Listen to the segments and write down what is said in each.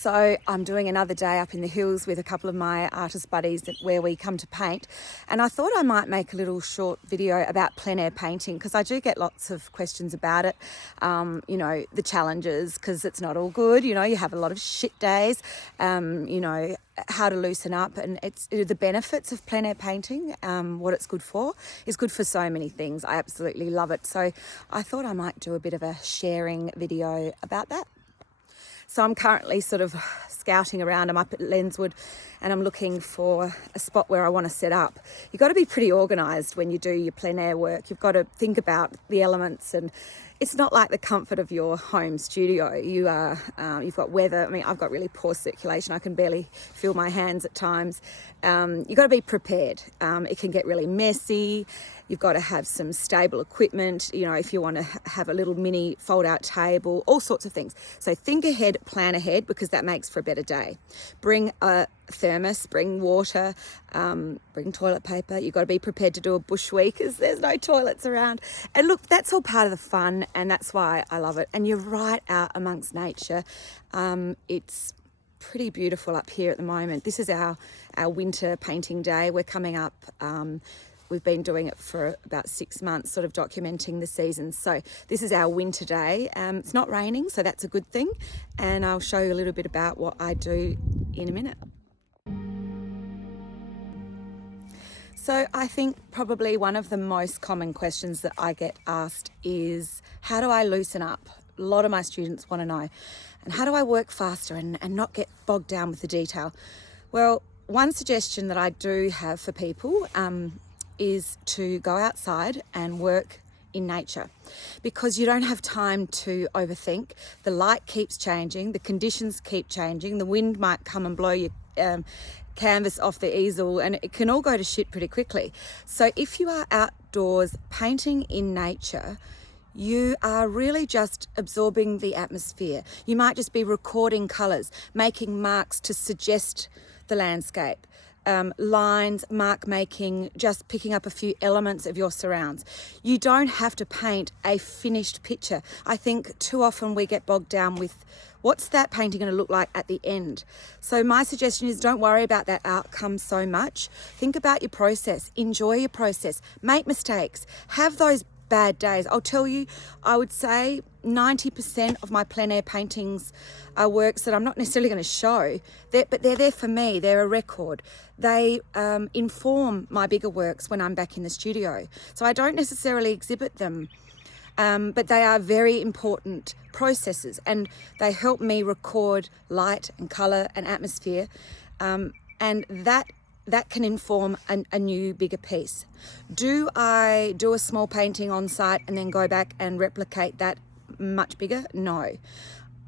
So I'm doing another day up in the hills with a couple of my artist buddies where we come to paint. And I thought I might make a little short video about plein air painting because I do get lots of questions about it. The challenges, because it's not all good. You have a lot of shit days, how to loosen up, and it's the benefits of plein air painting. What it's good for is good for so many things. I absolutely love it. So I thought I might do a bit of a sharing video about that. So I'm currently sort of scouting around. I'm up at Lenswood and I'm looking for a spot where I want to set up. You've got to be pretty organised when you do your plein air work. You've got to think about the elements, and it's not like the comfort of your home studio. You've got weather. I mean, I've got really poor circulation. I can barely feel my hands at times. You've got to be prepared. It can get really messy. You've got to have some stable equipment, if you want to have a little mini fold-out table, all sorts of things. So think ahead, plan ahead, because that makes for a better day. Bring a thermos, bring water, bring toilet paper. You've got to be prepared to do a bush week because there's no toilets around. And look, that's all part of the fun, and that's why I love it. And you're right out amongst nature. It's pretty beautiful up here at the moment. This is our winter painting day. We're coming up. We've been doing it for about 6 months, sort of documenting the seasons. So this is our winter day. It's not raining, so that's a good thing. And I'll show you a little bit about what I do in a minute. So I think probably one of the most common questions that I get asked is, how do I loosen up? A lot of my students want to know. And how do I work faster and not get bogged down with the detail? Well, one suggestion that I do have for people is to go outside and work in nature, because you don't have time to overthink. The light keeps changing, the conditions keep changing, the wind might come and blow your canvas off the easel, and it can all go to shit pretty quickly. So if you are outdoors painting in nature, you are really just absorbing the atmosphere. You might just be recording colours, making marks to suggest the landscape. Lines, mark making, just picking up a few elements of your surrounds. You don't have to paint a finished picture. I think too often we get bogged down with what's that painting going to look like at the end. So my suggestion is, don't worry about that outcome so much. Think about your process, enjoy your process, make mistakes, have those bad days. I'll tell you, I would say 90% of my plein air paintings are works that I'm not necessarily going to show, but they're there for me. They're a record. They inform my bigger works when I'm back in the studio. So I don't necessarily exhibit them, but they are very important processes, and they help me record light and colour and atmosphere, and that can inform a new, bigger piece. Do I do a small painting on site and then go back and replicate that much bigger? No,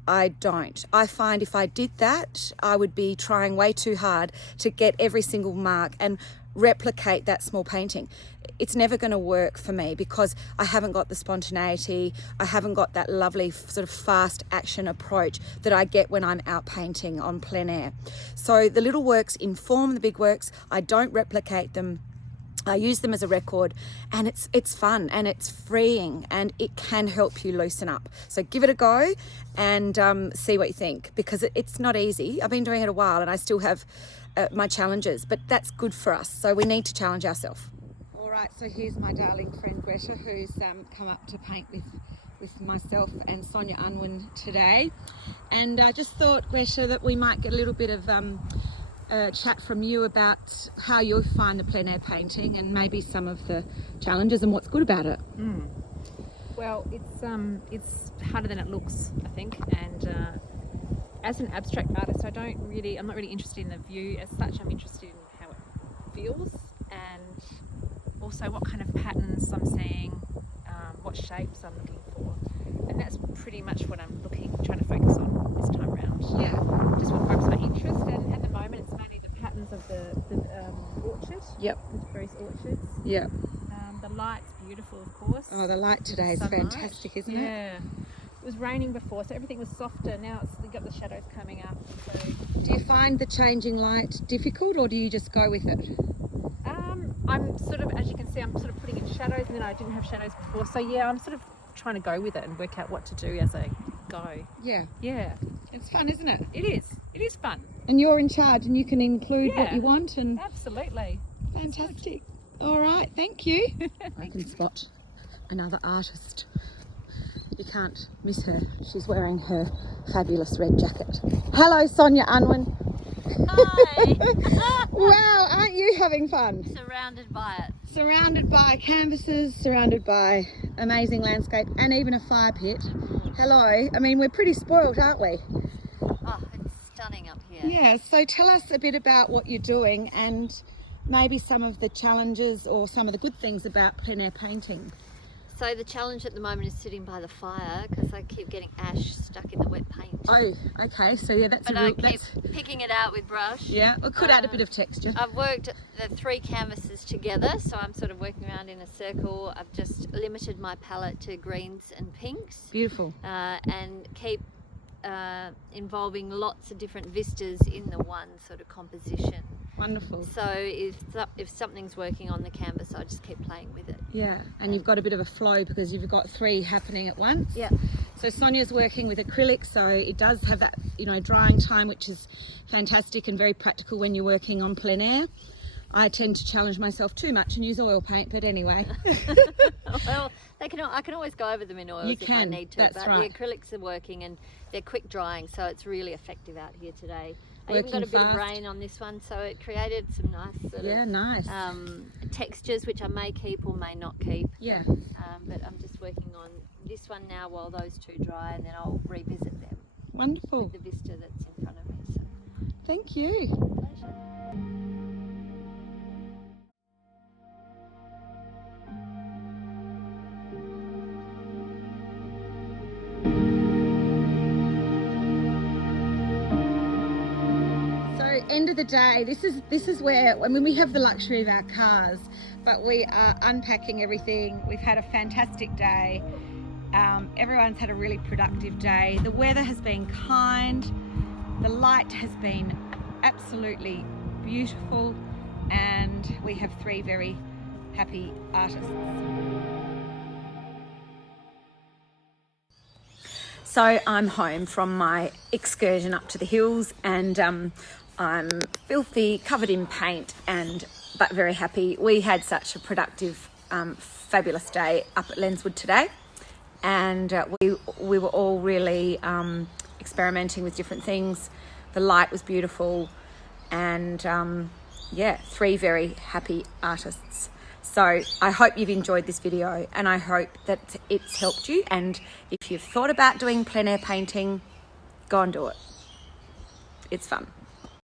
I don't. I find if I did that, I would be trying way too hard to get every single mark and replicate that small painting. It's never going to work for me because I haven't got the spontaneity. I haven't got that lovely sort of fast action approach that I get when I'm out painting on plein air. So the little works inform the big works. I don't replicate them. I use them as a record, and it's fun and it's freeing, and it can help you loosen up. So give it a go and see what you think, because it's not easy. I've been doing it a while and I still have my challenges, but that's good for us. So we need to challenge ourselves. All right, so here's my darling friend Greta, who's come up to paint with myself and Sonia today. And I just thought, Greta, that we might get a little bit of chat from you about how you find the plein air painting and maybe some of the challenges and what's good about it. Well, it's harder than it looks, I think, and as an abstract artist, I'm not really interested in the view as such. I'm interested in how it feels, and also what kind of patterns I'm seeing, what shapes I'm looking for, and that's pretty much what I'm trying to focus on this time around. Yeah. Just what grabs my interest, and at the moment it's mainly the patterns of the orchard. Yep. The various orchards. Yep. The light's beautiful, of course. Oh, the light today is fantastic, isn't it? Yeah. It was raining before, so everything was softer. Now we've got the shadows coming up. So do you find the changing light difficult, or do you just go with it? I'm sort of, as you can see, I'm sort of putting in shadows, and then I didn't have shadows before. So yeah, I'm sort of trying to go with it and work out what to do as I go. Yeah. Yeah. It's fun, isn't it? It is. It is fun. And you're in charge and you can include what Yeah. you want and Absolutely. fantastic. All right, thank you. I can spot another artist. You can't miss her. She's wearing her fabulous red jacket. Hello, Sonia Unwin. Hi! Wow, aren't you having fun? Surrounded by it. Surrounded by canvases, surrounded by amazing landscape and even a fire pit. Hello. I mean, we're pretty spoiled, aren't we? Oh, it's stunning up here. Yeah, so tell us a bit about what you're doing and maybe some of the challenges or some of the good things about plein air painting. So the challenge at the moment is sitting by the fire because I keep getting ash stuck in the wet paint. Oh, okay. So yeah, that's But a I real, keep picking it out with brush. yeah, it could add a bit of texture. I've worked the 3 canvases together, so I'm sort of working around in a circle. I've just limited my palette to greens and pinks. Beautiful. And keep involving lots of different vistas in the one sort of composition. Wonderful. So if something's working on the canvas, I just keep playing with it. Yeah, and you've got a bit of a flow because you've got 3 happening at once. Yeah. So Sonia's working with acrylic, so it does have that, you know, drying time, which is fantastic and very practical when you're working on plein air. I tend to challenge myself too much and use oil paint, but anyway. Well, I can always go over them in oils if I need to. That's but right. the acrylics are working and they're quick drying, so it's really effective out here today. I Working even got a bit of fast. rain on this one, so it created some nice sort Yeah, of nice. textures, which I may keep or may not keep. Yeah. But I'm just working on this one now while those 2 dry, and then I'll revisit them Wonderful. with the vista that's in front of me. So, Thank you. pleasure. End of the day, this is where, I mean, we have the luxury of our cars, but we are unpacking everything. We've had a fantastic day. Everyone's had a really productive day. The weather has been kind. The light has been absolutely beautiful, and we have 3 very happy artists. So I'm home from my excursion up to the hills, and I'm filthy, covered in paint, but very happy. We had such a productive, fabulous day up at Lenswood today, and we were all really experimenting with different things. The light was beautiful, and yeah, 3 very happy artists. So I hope you've enjoyed this video, and I hope that it's helped you. And if you've thought about doing plein air painting, go and do it. It's fun.